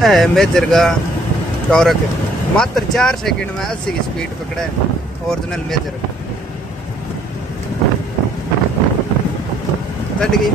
Major का torque मात्र 4 second में 80 की स्पीड पकड़ा है ओरिजिनल मेजर। कट गई।